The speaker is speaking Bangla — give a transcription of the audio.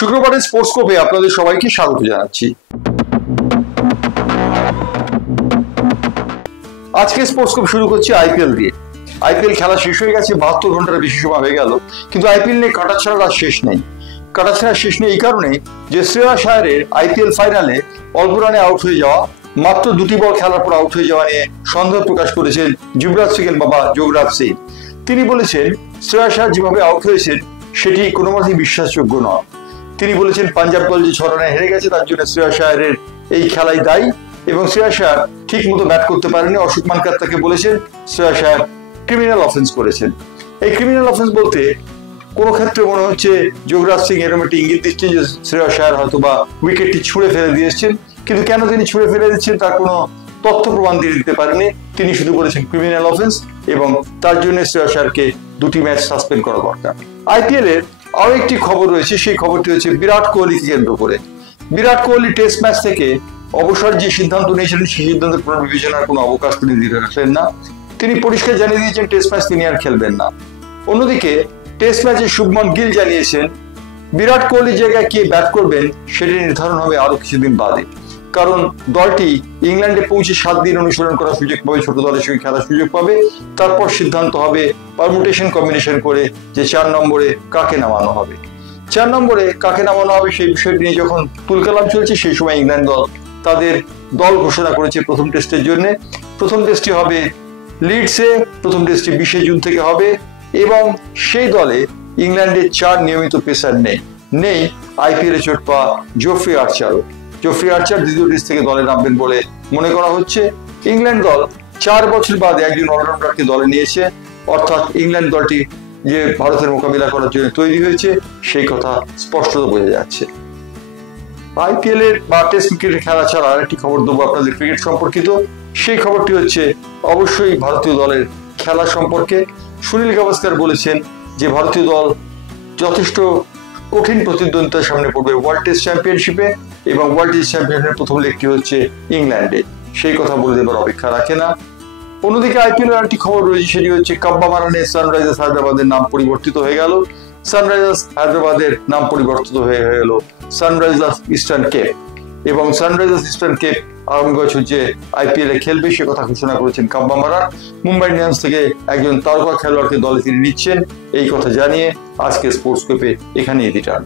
শুক্রবারের স্পোর্টস কোপে আপনাদের সবাইকে স্বাগত জানাচ্ছি। আজকে স্পোর্টস কোপ শুরু করছি আইপিএল দিয়ে। আইপিএল খেলা শেষ হয়ে গেছে, 72 ঘন্টার বেশি সময় হয়ে গেল, কিন্তু আইপিএল নিয়ে কাটাছাড়া শেষ নেই। কাটাছাড়া শেষ নেই এই কারণে যে শ্রেয়াস আয়ারের আইপিএল ফাইনালে অল্প রানে আউট হয়ে যাওয়া, মাত্র 2টি বল খেলার পর আউট হয়ে যাওয়া নিয়ে সন্দেহ প্রকাশ করেছেন যুবরাজ সিং এর বাবা যোগরাজ সিং। তিনি বলেছেন শ্রেয়াস আয়ার যেভাবে আউট হয়েছেন সেটি কোনো মতেই বিশ্বাসযোগ্য নয়। তিনি বলেছেন পাঞ্জাব দল যে 6 রানে হেরে গেছে তার জন্য শ্রেয়াস আয়ারের এই খেলাই দায়ী, এবং শ্রেয়াস আয়ার ঠিক মতো ব্যাট করতে পারেনি। অশোক মানকার তাকে বলেছেন শ্রেয়াস আয়ার ক্রিমিনাল অফেন্স করেছেন। এই ক্রিমিনাল অফেন্স বলতে কোনো ক্ষেত্রে মনে হচ্ছে যোগরাজ সিং এরকম একটি ইঙ্গিত দিচ্ছেন যে শ্রেয়াস আয়ার হয়তো বা উইকেটটি ছুঁড়ে ফেলে দিয়েছেন, কিন্তু কেন তিনি ছুঁড়ে ফেলে দিচ্ছেন তার কোনো তথ্য প্রমাণ দিয়ে দিতে পারেনি। তিনি শুধু বলেছেন ক্রিমিনাল অফেন্স, এবং তার জন্য শ্রেয়াস আয়ারকে 2টি ম্যাচ সাসপেন্ড করা দরকার। আইপিএল এর আরো একটি খবর রয়েছে, সেই খবরটি হচ্ছে বিরাট কোহলিকে কেন্দ্র করে। বিরাট কোহলি টেস্ট ম্যাচ থেকে অবসর যে সিদ্ধান্ত নিয়েছিলেন সেই সিদ্ধান্তের পুনর্বিবেচনার কোনো অবকাশ তিনি দিতে রাখলেন না। তিনি পরিষ্কার জানিয়ে দিয়েছেন টেস্ট ম্যাচ তিনি আর খেলবেন না। অন্যদিকে টেস্ট ম্যাচে শুভমন গিল জানিয়েছেন বিরাট কোহলির জায়গায় কে ব্যাট করবেন সেটি নির্ধারণ হবে আরো কিছুদিন বাদে, কারণ দলটি ইংল্যান্ডে পৌঁছে 7 দিন অনুশীলন করার সুযোগ পাবে, ছোট দলের সঙ্গে খেলার সুযোগ পাবে। তারপর সিদ্ধান্ত হবে পারমুটেশন কম্বিনেশন করে যে 4 নম্বরে কাকে নামানো হবে। 4 নম্বরে কাকে নামানো হবে সেই বিষয়টি নিয়ে যখন তুলকালাম চলছে, সেই সময় ইংল্যান্ড দল তাদের দল ঘোষণা করেছে প্রথম টেস্টের জন্য। প্রথম টেস্টটি হবে লিডসে, প্রথম টেস্টটি 20 জুন থেকে হবে, এবং সেই দলে ইংল্যান্ডের 4 নিয়মিত পেসার নেই আইপিএল এ চোট পাওয়া জোফ্রি আর্চারও। জোফ্রি আর্চার দ্বিতীয় টেস্ট থেকে দলে নামবেন বলে মনে করা হচ্ছে। ইংল্যান্ড দল 4 বছর বাদে একজন অলরাউন্ডারকে দলে নিয়েছে, অর্থাৎ ইংল্যান্ড দলটি যে ভারতের মোকাবিলা করার জন্য তৈরি হয়েছে সেই কথা স্পষ্টত বোঝা যাচ্ছে। আইপিএল এর বা টেস্ট ক্রিকেটের খেলা ছাড়া আরেকটি খবর দেবো আপনাদের ক্রিকেট সম্পর্কিত। সেই খবরটি হচ্ছে অবশ্যই ভারতীয় দলের খেলা সম্পর্কে। সুনীল গাভাস্কার বলেছেন যে ভারতীয় দল যথেষ্ট কঠিন প্রতিদ্বন্দ্বিতার সামনে পড়বে ওয়ার্ল্ড টেস্ট চ্যাম্পিয়নশিপে, এবং ওয়ার্ল্ড টেস্ট চ্যাম্পিয়নশিপের প্রথম লেগটি হচ্ছে ইংল্যান্ডে। সেই কথা বলে দেবার অপেক্ষা রাখে না। অন্যদিকে আইপিএল এর একটি খবর রয়েছে, সেটি হচ্ছে কাব্বা মারানে সানরাইজার্স হায়দ্রাবাদের নাম পরিবর্তিত হয়ে গেল। সানরাইজার্স হায়দ্রাবাদের নাম পরিবর্তিত হয়ে গেল সানরাইজার্স ইস্টার্ন কেপ, এবং সানরাইজার্স ইস্টার্ন কেপ আগামী বছর যে আইপিএল এ খেলবে সে কথা ঘোষণা করেছেন কাব্বা মারান। মুম্বাই ইন্ডিয়ান্স থেকে একজন তারকা খেলোয়াড়কে দলে তিনি নিচ্ছেন, এই কথা জানিয়ে আজকে স্পোর্টস কোপে এখানেই রিটার্ন।